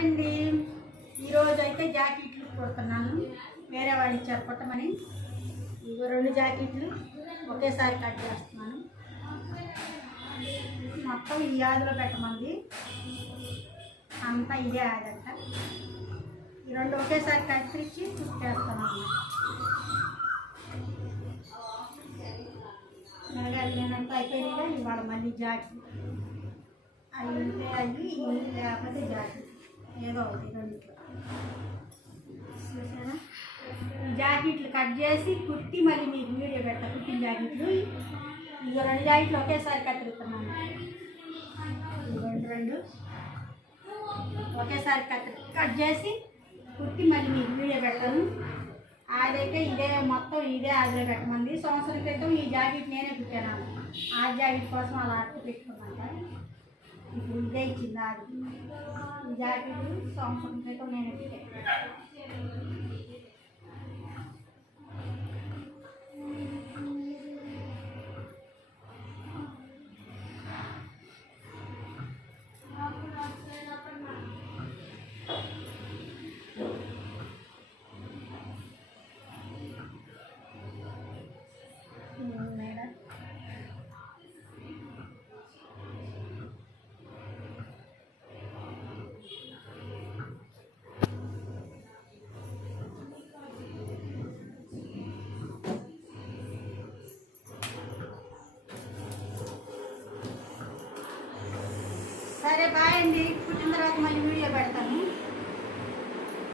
అండి. ఈరోజు అయితే జాకెట్లు కుడుతున్నాను. వేరే వాళ్ళు ఇచ్చారు కుట్టమని. ఇవి రెండు జాకెట్లు ఒకేసారి కట్ చేస్తున్నాను. మొత్తం ఈ యాదిలో పెట్టమంది. అంతా ఇదే ఆదంట. ఈ రెండు ఒకేసారి కత్తిరించి కుట్టేస్తున్నాను. మెరగాలి నేనంతా అయిపోయినాయిగా ఇవాళ మళ్ళీ జాకెట్ అవి ఉంటే అవి లేకపోతే జాకెట్ ఏదో ఒకటి రెండిట్లో చూసారా? జాకెట్లు కట్ చేసి కుట్టి మళ్ళీ మీకు వీడియో పెట్ట కుట్టిన జాకెట్లు. ఇక రెండు జాకెట్లు ఒకేసారి కత్తిరుతున్నాను రెండు రెండు. ఒకేసారి కత్తి కట్ చేసి కుట్టి మళ్ళీ మీకు వీడియో పెడతాను. అదైతే ఇదే మొత్తం ఇదే ఆదిలో పెట్టమంది. సంవత్సరం క్రితం ఈ జాకెట్ నేనే కుట్టాను. ఆ జాకెట్ కోసం అలా అట్టు పెట్టుకున్నాను. ఇప్పుడు ఇదే ఇచ్చింది అది జాకెట్ సంవత్సరం క్రితం నేనే సరే బాయ్ అండి. పుట్టిన తర్వాత మళ్ళీ వీడియో పెడతాను.